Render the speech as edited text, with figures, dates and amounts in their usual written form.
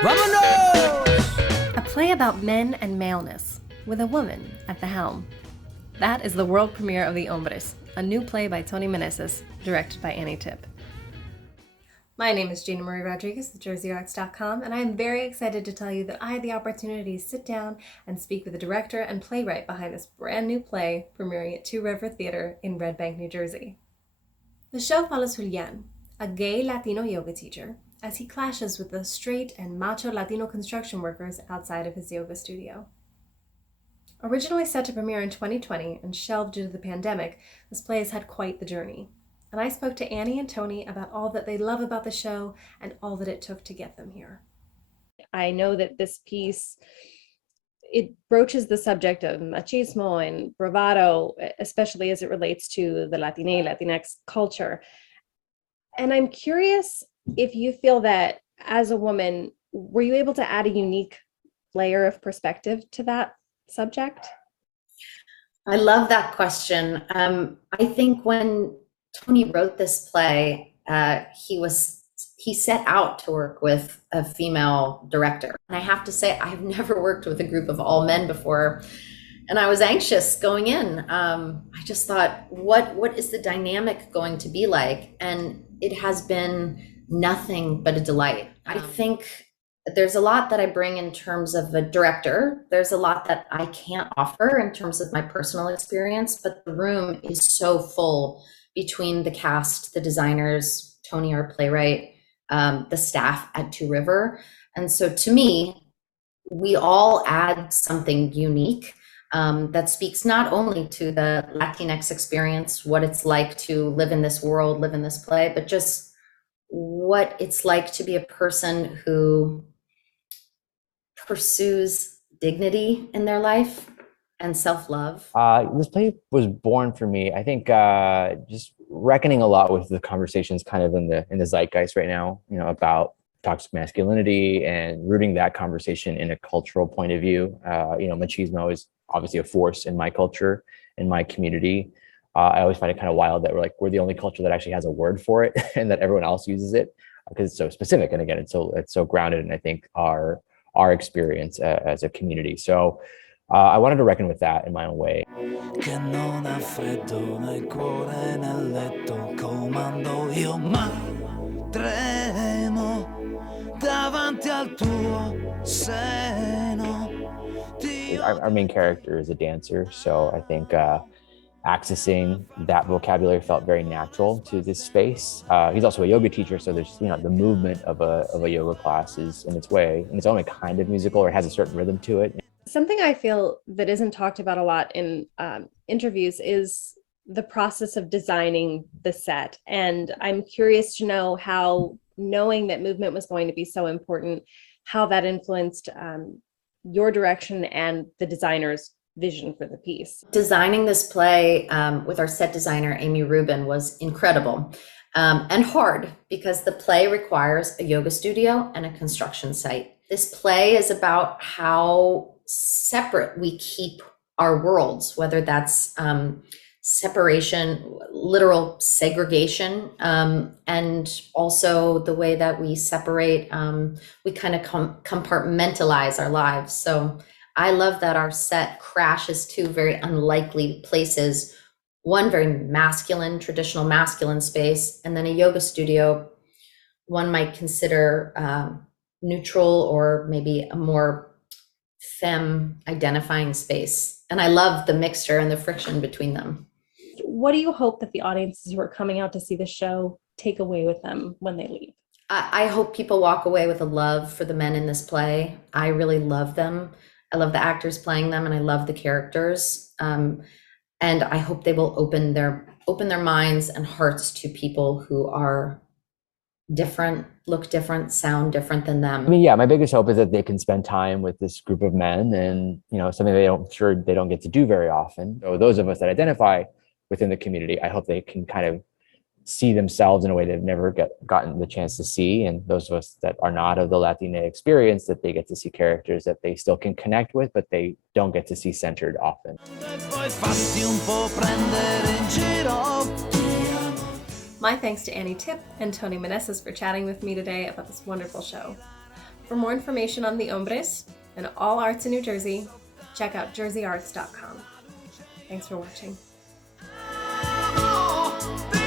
Vámonos! A play about men and maleness, with a woman at the helm. That is the world premiere of The Hombres, a new play by Tony Meneses, directed by Annie Tipp. My name is Gina Marie Rodriguez with JerseyArts.com, and I am very excited to tell you that I had the opportunity to sit down and speak with the director and playwright behind this brand new play premiering at Two River Theater in Red Bank, New Jersey. The show follows Julian, a gay Latino yoga teacher, as he clashes with the straight and macho Latino construction workers outside of his yoga studio. Originally set to premiere in 2020 and shelved due to the pandemic, this play has had quite the journey. And I spoke to Annie and Tony about all that they love about the show and all that it took to get them here. I know that this piece, it broaches the subject of machismo and bravado, especially as it relates to the Latinx culture. And I'm curious if you feel that as a woman, were you able to add a unique layer of perspective to that subject? I love that question. I think when Tony wrote this play, he set out to work with a female director. And I have to say, I've never worked with a group of all men before. And I was anxious going in. I just thought, what is the dynamic going to be like? And it has been nothing but a delight. I think there's a lot that I bring in terms of a director. There's a lot that I can't offer in terms of my personal experience, but the room is so full between the cast, the designers, Tony, our playwright, the staff at Two River. And so to me, we all add something unique that speaks not only to the Latinx experience, what it's like to live in this world, live in this play, but just what it's like to be a person who pursues dignity in their life and self-love. This play was born for me, I think, just reckoning a lot with the conversations kind of in the zeitgeist right now, about toxic masculinity and rooting that conversation in a cultural point of view. Machismo is obviously a force in my culture, in my community. I always find it kind of wild that we're the only culture that actually has a word for it and that everyone else uses it because it's so specific. And again, it's so grounded in, I think, our experience as a community. So I wanted to reckon with that in my own way. Che non ha freddo nel cuore nel letto, comando io ma tremo davanti al tuo seno. Our main character is a dancer, so I think accessing that vocabulary felt very natural to this space. He's also a yoga teacher, so there's the movement of a yoga class is in its way, in its own kind of musical, or it has a certain rhythm to it. Something I feel that isn't talked about a lot in interviews is the process of designing the set. And I'm curious to know how, knowing that movement was going to be so important, how that influenced your direction and the designer's vision for the piece. Designing this play with our set designer, Amy Rubin, was incredible and hard because the play requires a yoga studio and a construction site. This play is about how separate we keep our worlds, whether that's separation, literal segregation, and also the way that we separate, we kind of compartmentalize our lives. So I love that our set crashes two very unlikely places, one very masculine, traditional masculine space, and then a yoga studio one might consider neutral or maybe a more femme identifying space. And I love the mixture and the friction between them. What do you hope that the audiences who are coming out to see the show take away with them when they leave? I hope people walk away with a love for the men in this play. I really love them. I love the actors playing them, and I love the characters. And I hope they will open their minds and hearts to people who are different, look different, sound different than them. I mean, yeah, my biggest hope is that they can spend time with this group of men, and something they don't get to do very often. So those of us that identify within the community, I hope they can kind of see themselves in a way they've never gotten the chance to see, and those of us that are not of the Latina experience, that they get to see characters that they still can connect with, but they don't get to see centered often. My thanks to Annie Tipp and Tony Meneses for chatting with me today about this wonderful show. For more information on the Hombres and all arts in New Jersey, check out jerseyarts.com. Thanks for watching. Baby,